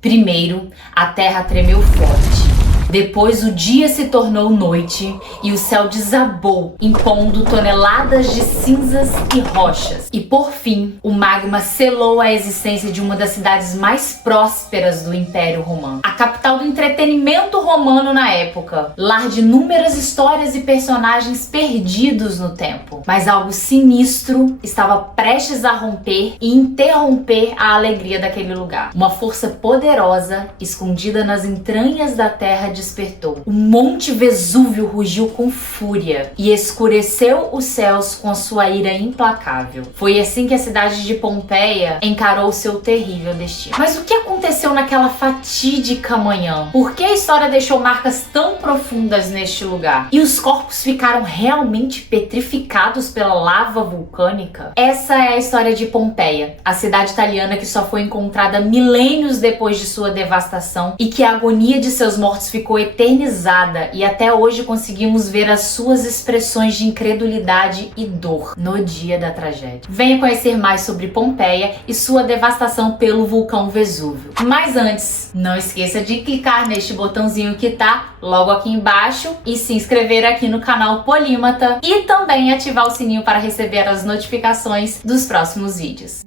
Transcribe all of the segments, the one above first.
Primeiro, a terra tremeu forte. Depois o dia se tornou noite e o céu desabou, impondo toneladas de cinzas e rochas. E por fim, o magma selou a existência de uma das cidades mais prósperas do Império Romano. A capital do entretenimento romano na época, lar de inúmeras histórias e personagens perdidos no tempo. Mas algo sinistro estava prestes a romper e interromper a alegria daquele lugar. Uma força poderosa, escondida nas entranhas da terra, despertou. O Monte Vesúvio rugiu com fúria e escureceu os céus com a sua ira implacável. Foi assim que a cidade de Pompeia encarou seu terrível destino. Mas o que aconteceu naquela fatídica manhã? Por que a história deixou marcas tão profundas neste lugar? E os corpos ficaram realmente petrificados pela lava vulcânica? Essa é a história de Pompeia, a cidade italiana que só foi encontrada milênios depois de sua devastação e que a agonia de seus mortos ficou eternizada, e até hoje conseguimos ver as suas expressões de incredulidade e dor no dia da tragédia. Venha conhecer mais sobre Pompeia e sua devastação pelo vulcão Vesúvio. Mas antes, não esqueça de clicar neste botãozinho que tá logo aqui embaixo e se inscrever aqui no canal Polímata e também ativar o sininho para receber as notificações dos próximos vídeos.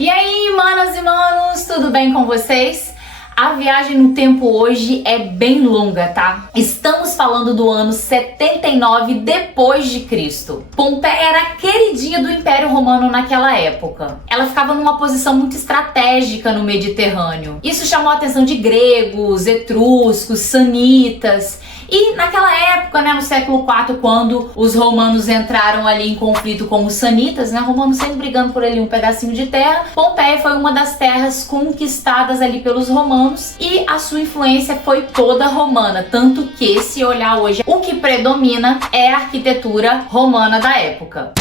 E aí, manas e manos, tudo bem com vocês? A viagem no tempo hoje é bem longa, tá? Estamos falando do ano 79 depois de Cristo. Pompeia era a queridinha do Império Romano naquela época. Ela ficava numa posição muito estratégica no Mediterrâneo. Isso chamou a atenção de gregos, etruscos, sanitas. E naquela época, no século IV, quando os romanos entraram ali em conflito com os sanitas, romanos sempre brigando por ali um pedacinho de terra, Pompeia foi uma das terras conquistadas ali pelos romanos e a sua influência foi toda romana, tanto que, se olhar hoje, o que predomina é a arquitetura romana da época.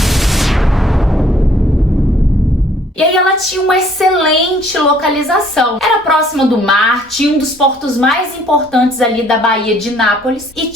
E aí ela tinha uma excelente localização. Era próxima do mar, tinha um dos portos mais importantes ali da Baía de Nápoles e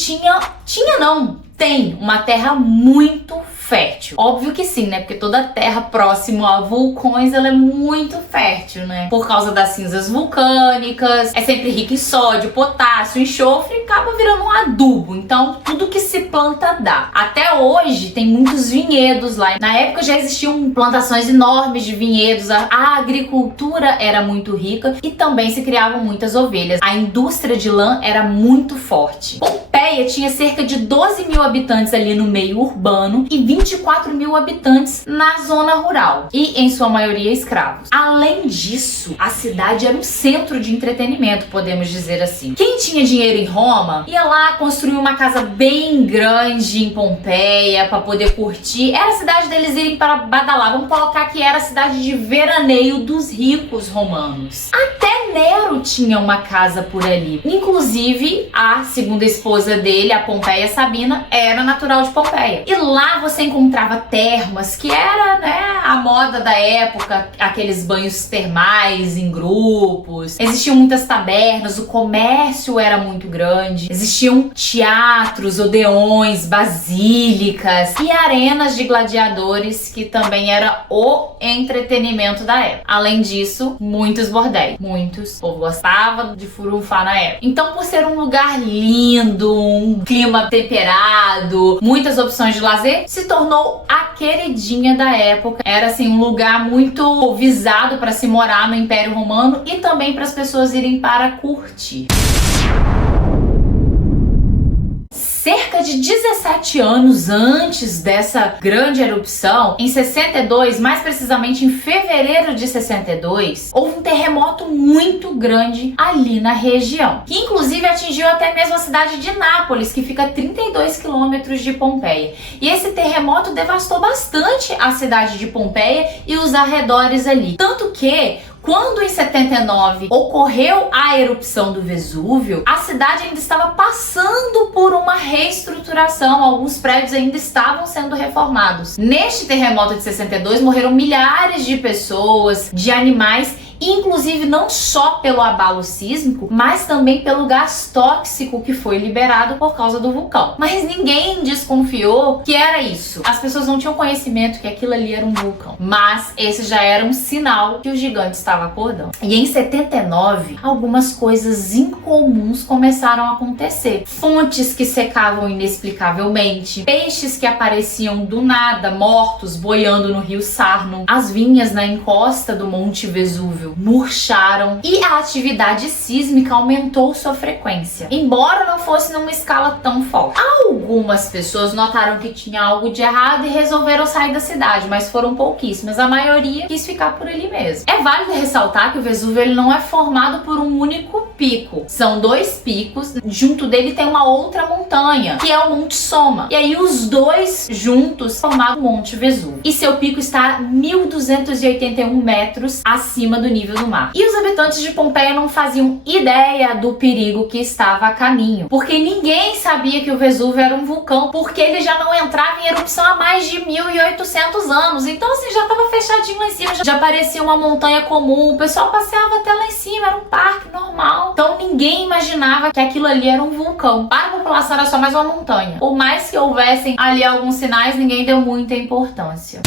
tem uma terra muito fértil. Óbvio que sim, porque toda terra próxima a vulcões, ela é muito fértil, Por causa das cinzas vulcânicas, é sempre rica em sódio, potássio, enxofre e acaba virando um adubo. Então, tudo que se planta dá. Até hoje, tem muitos vinhedos lá. Na época já existiam plantações enormes de vinhedos, a agricultura era muito rica e também se criavam muitas ovelhas. A indústria de lã era muito forte. Pompeia tinha cerca de 12 mil habitantes ali no meio urbano e 24 mil habitantes na zona rural e, em sua maioria, escravos. Além disso, a cidade era um centro de entretenimento, podemos dizer assim. Quem tinha dinheiro em Roma ia lá construir uma casa bem grande em Pompeia para poder curtir. Era a cidade deles irem para badalar. Vamos colocar que era a cidade de veraneio dos ricos romanos. Até Nero tinha uma casa por ali. Inclusive, a segunda esposa dele, a Pompeia Sabina, era natural de Pompeia. E lá você encontrava termas, que era, a moda da época, aqueles banhos termais em grupos. Existiam muitas tabernas, o comércio era muito grande. Existiam teatros, odeões, basílicas e arenas de gladiadores, que também era o entretenimento da época. Além disso, muitos bordéis. Muitos. O povo gostava de furunfar na época. Então, por ser um lugar lindo, um clima temperado, muitas opções de lazer, se tornou a queridinha da época. Era assim um lugar muito visado para se morar no Império Romano e também para as pessoas irem para curtir. Cerca de 17 anos antes dessa grande erupção, em 62, mais precisamente em fevereiro de 62, houve um terremoto muito grande ali na região, que inclusive atingiu até mesmo a cidade de Nápoles, que fica a 32 quilômetros de Pompeia. E esse terremoto devastou bastante a cidade de Pompeia e os arredores ali. Tanto que Quando em 79 ocorreu a erupção do Vesúvio, a cidade ainda estava passando por uma reestruturação, alguns prédios ainda estavam sendo reformados. Neste terremoto de 62 morreram milhares de pessoas, de animais, inclusive não só pelo abalo sísmico, mas também pelo gás tóxico que foi liberado por causa do vulcão. Mas ninguém desconfiou que era isso. As pessoas não tinham conhecimento que aquilo ali era um vulcão. Mas esse já era um sinal que o gigante estava acordando. E em 79, algumas coisas incomuns começaram a acontecer. Fontes que secavam inexplicavelmente, peixes que apareciam do nada, mortos, boiando no rio Sarno, as vinhas na encosta do Monte Vesúvio murcharam e a atividade sísmica aumentou sua frequência, embora não fosse numa escala tão forte. Algumas pessoas notaram que tinha algo de errado e resolveram sair da cidade, mas foram pouquíssimas. A maioria quis ficar por ali mesmo. É válido ressaltar que o Vesúvio ele não é formado por um único pico. São dois picos, junto dele tem uma outra montanha, que é o Monte Somma. E aí os dois juntos formaram o Monte Vesúvio. E seu pico está a 1.281 metros acima do nível do mar. E os habitantes de Pompeia não faziam ideia do perigo que estava a caminho, porque ninguém sabia que o Vesúvio era um vulcão, porque ele já não entrava em erupção há mais de 1.800 anos. Então assim, já estava fechadinho lá em cima, já parecia uma montanha comum, o pessoal passeava até lá em cima, era um parque normal. Então ninguém imaginava que aquilo ali era um vulcão. Para a população era só mais uma montanha. Por mais que houvessem ali alguns sinais, ninguém deu muita importância.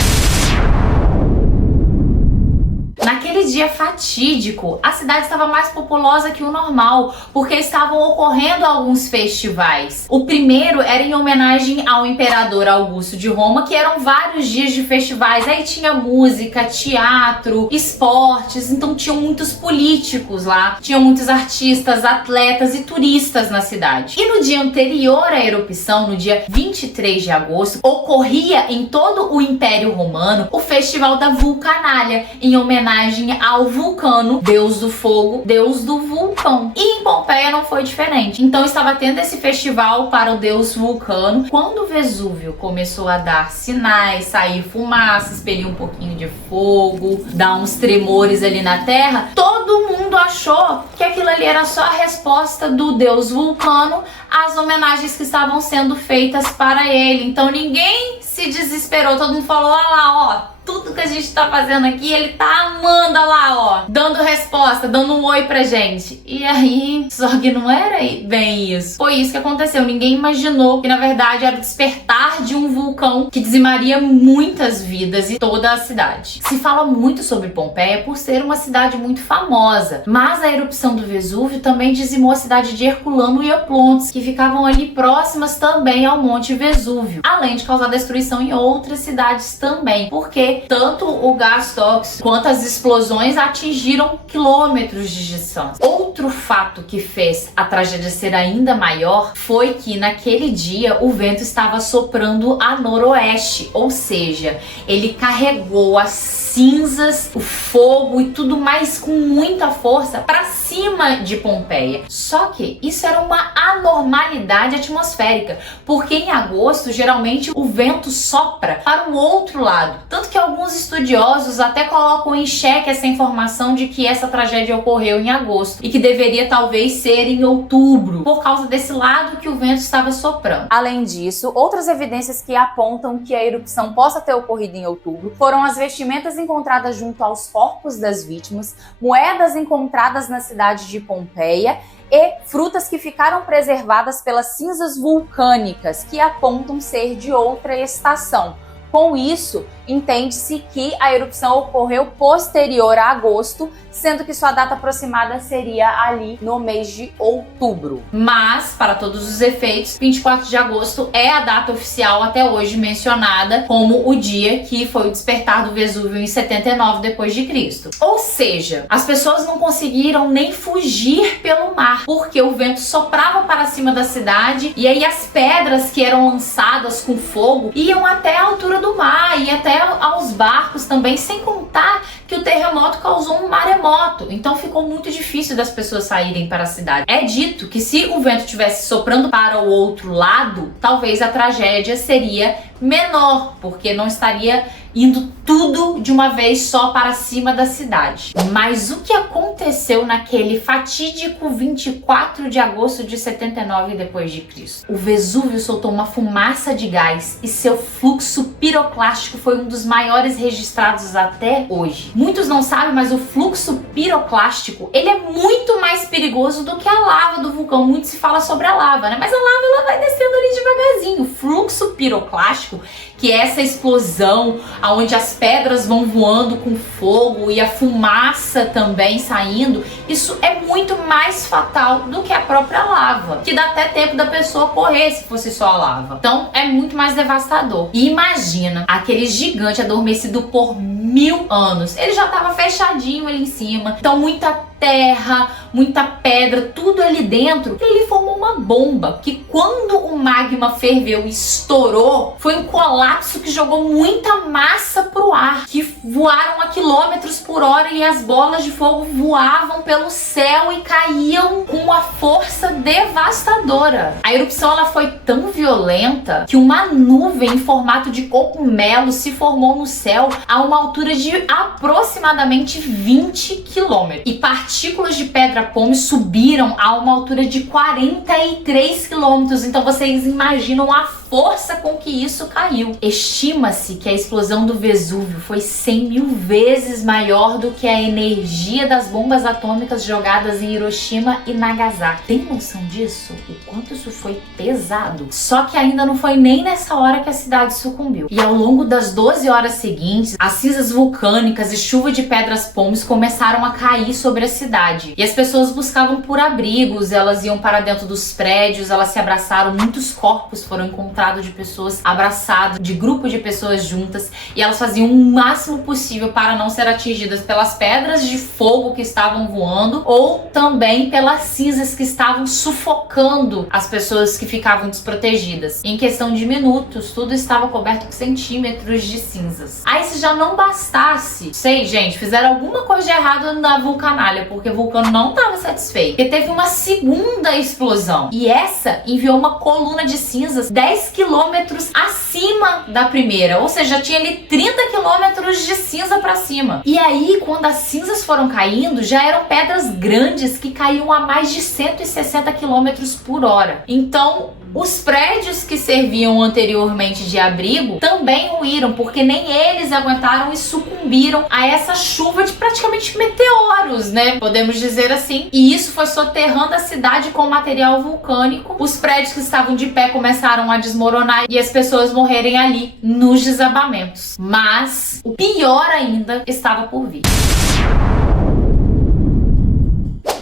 Naquele dia fatídico, a cidade estava mais populosa que o normal, porque estavam ocorrendo alguns festivais. O primeiro era em homenagem ao imperador Augusto de Roma, que eram vários dias de festivais. Aí tinha música, teatro, esportes, então tinham muitos políticos lá, tinham muitos artistas, atletas e turistas na cidade. E no dia anterior à erupção, no dia 23 de agosto, ocorria em todo o Império Romano o Festival da Vulcanália, em homenagem ao Vulcano, deus do fogo, deus do vulcão. E em Pompeia não foi diferente. Então estava tendo esse festival para o deus Vulcano. Quando o Vesúvio começou a dar sinais, sair fumaça, expelir um pouquinho de fogo, dar uns tremores ali na terra, todo mundo achou que aquilo ali era só a resposta do deus Vulcano às homenagens que estavam sendo feitas para ele. Então ninguém se desesperou, todo mundo falou: olha lá, ó, tudo que a gente tá fazendo aqui, ele tá amando, olha lá, ó, dando resposta, dando um oi pra gente. E aí, só que não era bem isso. Foi isso que aconteceu. Ninguém imaginou que, na verdade, era o despertar de um vulcão que dizimaria muitas vidas e toda a cidade. Se fala muito sobre Pompeia por ser uma cidade muito famosa, mas a erupção do Vesúvio também dizimou a cidade de Herculano e Oplontis, que ficavam ali próximas também ao Monte Vesúvio, além de causar destruição em outras cidades também, porque tanto o gás tóxico quanto as explosões atingiram quilômetros de distância. Outro fato que fez a tragédia ser ainda maior foi que naquele dia o vento estava soprando a noroeste, ou seja, ele carregou as cinzas, o fogo e tudo mais com muita força para cima de Pompeia. Só que isso era uma anormalidade atmosférica, porque em agosto geralmente o vento sopra para o outro lado. Tanto que alguns estudiosos até colocam em xeque essa informação de que essa tragédia ocorreu em agosto e que deveria talvez ser em outubro, por causa desse lado que o vento estava soprando. Além disso, outras evidências que apontam que a erupção possa ter ocorrido em outubro foram as vestimentas encontradas junto aos corpos das vítimas, moedas encontradas na cidade de Pompeia e frutas que ficaram preservadas pelas cinzas vulcânicas, que apontam ser de outra estação. Com isso, entende-se que a erupção ocorreu posterior a agosto, sendo que sua data aproximada seria ali no mês de outubro. Mas, para todos os efeitos, 24 de agosto é a data oficial até hoje mencionada como o dia que foi o despertar do Vesúvio em 79 d.C. Ou seja, as pessoas não conseguiram nem fugir pelo mar, porque o vento soprava para cima da cidade e aí as pedras que eram lançadas com fogo iam até a altura do mar e até aos barcos também, sem contar que o terremoto causou um maremoto, então ficou muito difícil das pessoas saírem para a cidade. É dito que se o vento tivesse soprando para o outro lado, talvez a tragédia seria menor, porque não estaria indo tudo de uma vez só para cima da cidade. Mas o que aconteceu naquele fatídico 24 de agosto de 79 depois de Cristo? O Vesúvio soltou uma fumaça de gás e seu fluxo piroclástico foi um dos maiores registrados até hoje. Muitos não sabem, mas o fluxo piroclástico, ele é muito mais perigoso do que a lava do vulcão. Muito se fala sobre a lava, né? Mas a lava, ela vai descendo ali devagarzinho. O fluxo piroclástico, que é essa explosão onde as pedras vão voando com fogo e a fumaça também saindo, isso é muito mais fatal do que a própria lava, que dá até tempo da pessoa correr se fosse só a lava. Então é muito mais devastador. E imagina aquele gigante adormecido por 1000 anos. Ele já estava fechadinho ali em cima, então muita terra, muita pedra, tudo ali dentro. Ele formou uma bomba que, quando o magma ferveu e estourou, foi um colapso que jogou muita massa pro ar, que voaram a quilômetros por hora, e as bolas de fogo voavam pelo céu e caíam com uma força devastadora. A erupção, ela foi tão violenta que uma nuvem em formato de cogumelo se formou no céu a uma altura de aproximadamente 20 quilômetros. E partículas de pedra-pome subiram a uma altura de 43 quilômetros. Então vocês imaginam a força com que isso caiu. Estima-se que a explosão do Vesúvio foi 100.000 vezes maior do que a energia das bombas atômicas jogadas em Hiroshima e Nagasaki. Tem noção disso? O quanto isso foi pesado? Só que ainda não foi nem nessa hora que a cidade sucumbiu. E ao longo das 12 horas seguintes, as cinzas vulcânicas e chuva de pedras-pomes começaram a cair sobre a cidade. E as pessoas buscavam por abrigos, elas iam para dentro dos prédios, elas se abraçaram, muitos corpos foram encontrados de pessoas abraçadas, de grupos de pessoas juntas, e elas faziam o máximo possível para não ser atingidas pelas pedras de fogo que estavam voando, ou também pelas cinzas que estavam sufocando as pessoas que ficavam desprotegidas. Em questão de minutos, tudo estava coberto com centímetros de cinzas. Aí, se já não bastasse, sei, gente, fizeram alguma coisa de errado na vulcanália, porque o vulcano não estava satisfeito, porque teve uma segunda explosão, e essa enviou uma coluna de cinzas 10 quilômetros acima da primeira, ou seja, tinha ali 30 quilômetros de cinza para cima. E aí, quando as cinzas foram caindo, já eram pedras grandes que caíam a mais de 160 quilômetros por hora. Então, os prédios que serviam anteriormente de abrigo também ruíram, porque nem eles aguentaram e sucumbiram a essa chuva de praticamente meteoros, né? Podemos dizer assim. E isso foi soterrando a cidade com material vulcânico. Os prédios que estavam de pé começaram a desmoronar e as pessoas morrerem ali nos desabamentos. Mas o pior ainda estava por vir.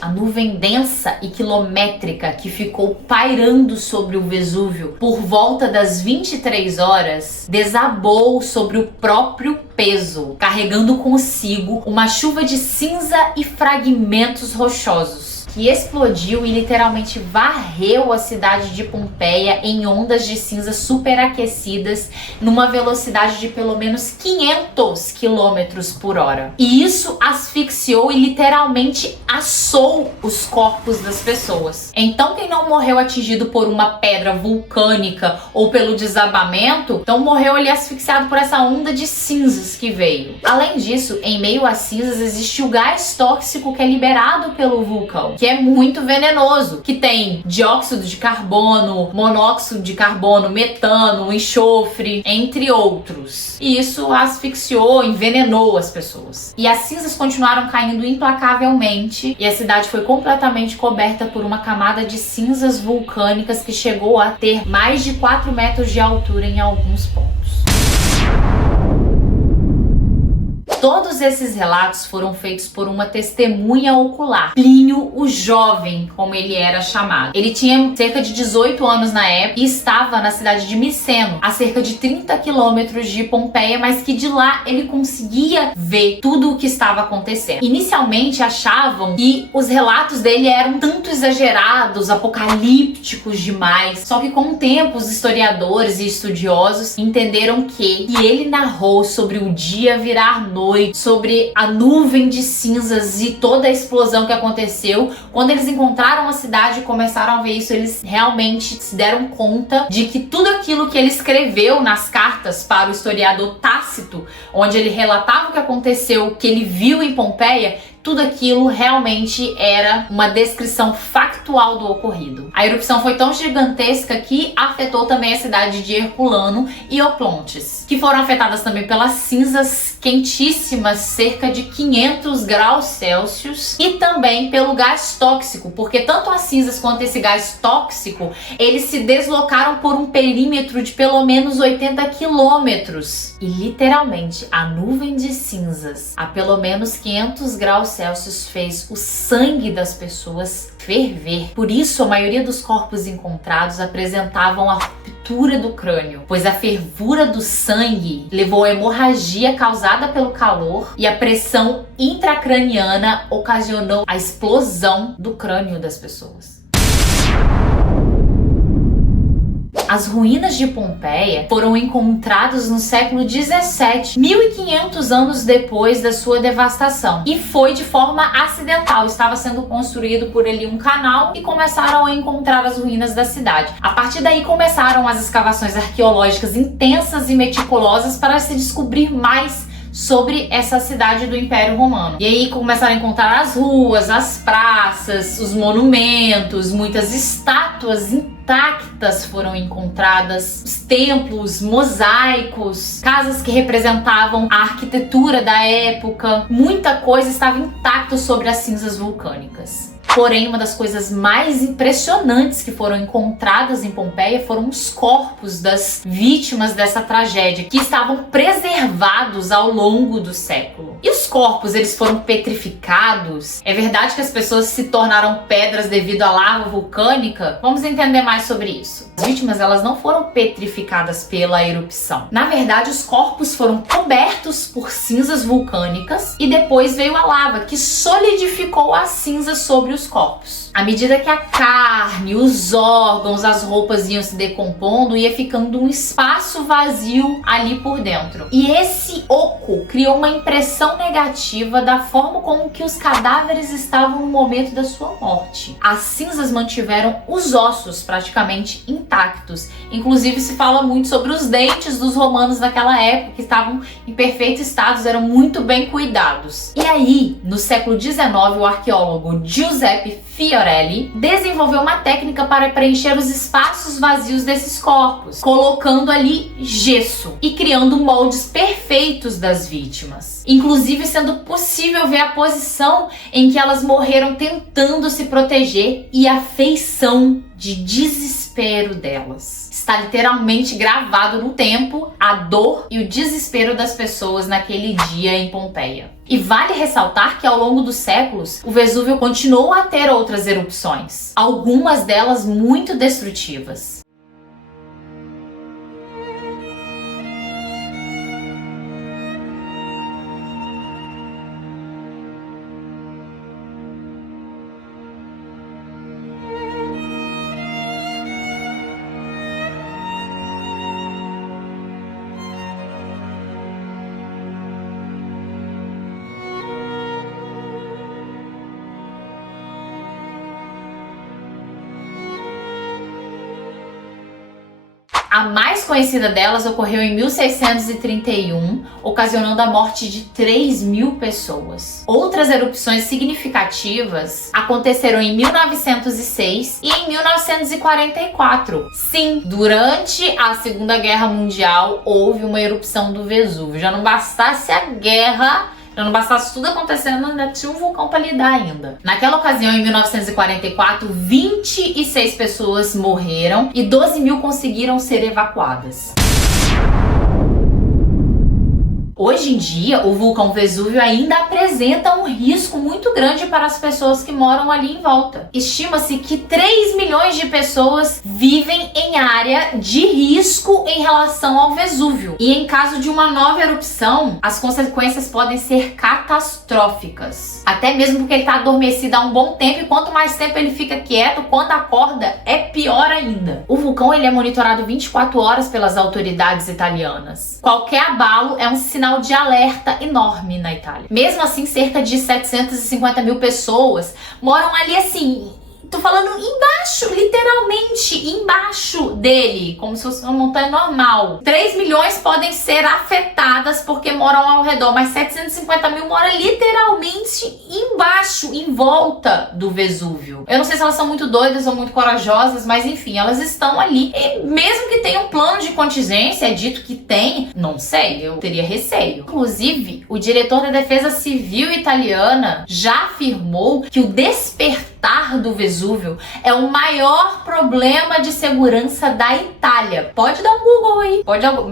A nuvem densa e quilométrica que ficou pairando sobre o Vesúvio por volta das 23 horas desabou sobre o próprio peso, carregando consigo uma chuva de cinza e fragmentos rochosos, que explodiu e literalmente varreu a cidade de Pompeia em ondas de cinza superaquecidas numa velocidade de pelo menos 500 km por hora. E isso asfixiou e literalmente assou os corpos das pessoas. Então, quem não morreu atingido por uma pedra vulcânica ou pelo desabamento, então morreu ali asfixiado por essa onda de cinzas que veio. Além disso, em meio às cinzas existe o gás tóxico que é liberado pelo vulcão, que é muito venenoso, que tem dióxido de carbono, monóxido de carbono, metano, enxofre, entre outros. E isso asfixiou, envenenou as pessoas. E as cinzas continuaram caindo implacavelmente e a cidade foi completamente coberta por uma camada de cinzas vulcânicas que chegou a ter mais de 4 metros de altura em alguns pontos. Todos esses relatos foram feitos por uma testemunha ocular, Plínio o Jovem, como ele era chamado. Ele tinha cerca de 18 anos na época e estava na cidade de Miceno, a cerca de 30 quilômetros de Pompeia, mas que de lá ele conseguia ver tudo o que estava acontecendo. Inicialmente achavam que os relatos dele eram tanto exagerados, apocalípticos demais, só que com o tempo os historiadores e estudiosos entenderam que ele narrou sobre o dia virar noite noite, sobre a nuvem de cinzas e toda a explosão que aconteceu. Quando eles encontraram a cidade e começaram a ver isso, eles realmente se deram conta de que tudo aquilo que ele escreveu nas cartas para o historiador Tácito, onde ele relatava o que aconteceu, o que ele viu em Pompeia, tudo aquilo realmente era uma descrição factual do ocorrido. A erupção foi tão gigantesca que afetou também a cidade de Herculano e Oplontes, que foram afetadas também pelas cinzas quentíssimas, cerca de 500 graus Celsius, e também pelo gás tóxico, porque tanto as cinzas quanto esse gás tóxico, eles se deslocaram por um perímetro de pelo menos 80 quilômetros. E literalmente, a nuvem de cinzas a pelo menos 500 graus Celsius fez o sangue das pessoas ferver. Por isso, a maioria dos corpos encontrados apresentavam a ruptura do crânio, pois a fervura do sangue levou à hemorragia causada pelo calor e a pressão intracraniana ocasionou a explosão do crânio das pessoas. As ruínas de Pompeia foram encontradas no século 17, 1500 anos depois da sua devastação, e foi de forma acidental. Estava sendo construído por ali um canal e começaram a encontrar as ruínas da cidade. A partir daí começaram as escavações arqueológicas intensas e meticulosas para se descobrir mais sobre essa cidade do Império Romano. E aí começaram a encontrar as ruas, as praças, os monumentos, muitas estátuas intactas foram encontradas, os templos, mosaicos, casas que representavam a arquitetura da época. Muita coisa estava intacta sobre as cinzas vulcânicas. Porém, uma das coisas mais impressionantes que foram encontradas em Pompeia foram os corpos das vítimas dessa tragédia, que estavam preservados ao longo do século. E os corpos, eles foram petrificados? É verdade que as pessoas se tornaram pedras devido à lava vulcânica? Vamos entender mais sobre isso. As vítimas, elas não foram petrificadas pela erupção. Na verdade, os corpos foram cobertos por cinzas vulcânicas e depois veio a lava, que solidificou as cinzas sobre os corpos. À medida que a carne, os órgãos, as roupas iam se decompondo, ia ficando um espaço vazio ali por dentro. E esse oco criou uma impressão negativa da forma como que os cadáveres estavam no momento da sua morte. As cinzas mantiveram os ossos praticamente intactos. Inclusive se fala muito sobre os dentes dos romanos naquela época, que estavam em perfeito estado, eram muito bem cuidados. E aí, no século XIX, o arqueólogo Giuseppe Fiorelli desenvolveu uma técnica para preencher os espaços vazios desses corpos, colocando ali gesso e criando moldes perfeitos das vítimas, inclusive sendo possível ver a posição em que elas morreram tentando se proteger e a feição de desespero delas. Está literalmente gravado no tempo a dor e o desespero das pessoas naquele dia em Pompeia. E vale ressaltar que ao longo dos séculos, o Vesúvio continuou a ter outras erupções, algumas delas muito destrutivas. A mais conhecida delas ocorreu em 1631, ocasionando a morte de 3.000 pessoas. Outras erupções significativas aconteceram em 1906 e em 1944. Sim, durante a Segunda Guerra Mundial houve uma erupção do Vesúvio. Já não bastasse a guerra, já não bastasse tudo acontecendo, ainda tinha um vulcão para lidar ainda. Naquela ocasião, em 1944, 26 pessoas morreram e 12.000 conseguiram ser evacuadas. Hoje em dia, o vulcão Vesúvio ainda apresenta um risco muito grande para as pessoas que moram ali em volta. Estima-se que 3 milhões de pessoas vivem em área de risco em relação ao Vesúvio. E em caso de uma nova erupção, as consequências podem ser catastróficas. Até mesmo porque ele está adormecido há um bom tempo, e quanto mais tempo ele fica quieto, quando acorda, é pior ainda. O vulcão ele é monitorado 24 horas pelas autoridades italianas. Qualquer abalo é um sinal sinal de alerta enorme na Itália. Mesmo assim, cerca de 750 mil pessoas moram ali assim, tô falando embaixo, literalmente embaixo dele, como se fosse uma montanha normal. 3 milhões podem ser afetadas porque moram ao redor, mas 750 mil moram literalmente embaixo, em volta do Vesúvio. Eu não sei se elas são muito doidas ou muito corajosas, mas enfim, elas estão ali. E mesmo que tenha um plano de contingência, é dito que tem, não sei, eu teria receio. Inclusive, o diretor da Defesa Civil italiana já afirmou que o despertar do Vesúvio é o maior problema de segurança da Itália. Pode dar um Google aí.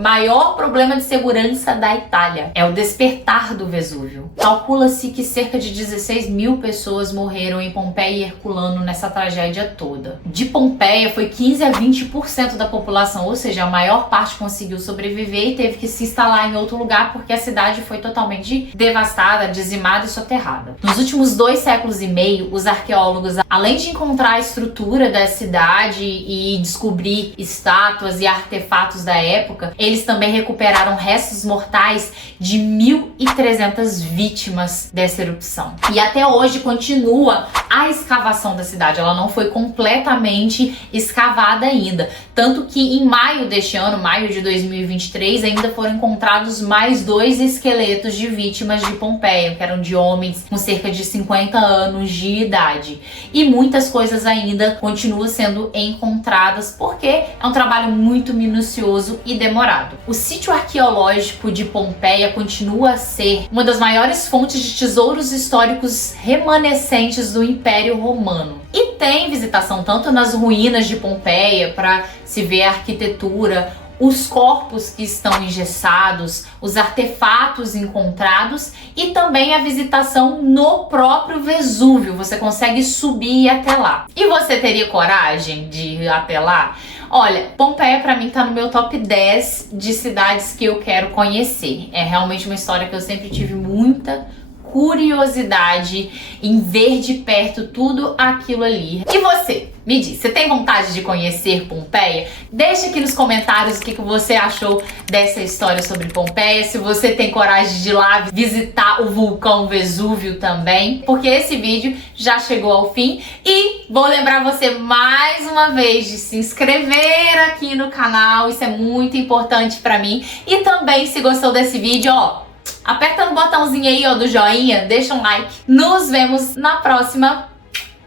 Maior problema de segurança da Itália é o despertar do Vesúvio. Calcula-se que cerca de 16 mil pessoas morreram em Pompeia e Herculano nessa tragédia toda. De Pompeia foi 15 a 20% da população, ou seja, a maior parte conseguiu sobreviver e teve que se instalar em outro lugar porque a cidade foi totalmente devastada, dizimada e soterrada. Nos últimos 2 séculos e meio, os arqueólogos, além de encontrar a estrutura da cidade e descobrir estátuas e artefatos da época, eles também recuperaram restos mortais de 1.300 vítimas dessa erupção. E até hoje continua a escavação da cidade, ela não foi completamente escavada ainda. Tanto que em maio deste ano, maio de 2023, ainda foram encontrados mais 2 esqueletos de vítimas de Pompeia, que eram de homens com cerca de 50 anos de idade. E muitas coisas ainda continuam sendo encontradas porque é um trabalho muito minucioso e demorado. O sítio arqueológico de Pompeia continua a ser uma das maiores fontes de tesouros históricos remanescentes do Império Romano. E tem visitação tanto nas ruínas de Pompeia para se ver a arquitetura, os corpos que estão engessados, os artefatos encontrados e também a visitação no próprio Vesúvio. Você consegue subir até lá. E você teria coragem de ir até lá? Olha, Pompeia pra mim tá no meu top 10 de cidades que eu quero conhecer. É realmente uma história que eu sempre tive muita curiosidade em ver de perto tudo aquilo ali. E você? Me diz, você tem vontade de conhecer Pompeia? Deixa aqui nos comentários o que você achou dessa história sobre Pompeia, se você tem coragem de ir lá visitar o vulcão Vesúvio também, porque esse vídeo já chegou ao fim e vou lembrar você mais uma vez de se inscrever aqui no canal, isso é muito importante pra mim. E também, se gostou desse vídeo, ó, aperta no botãozinho aí, ó, do joinha, deixa um like. Nos vemos na próxima.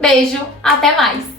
Beijo, até mais!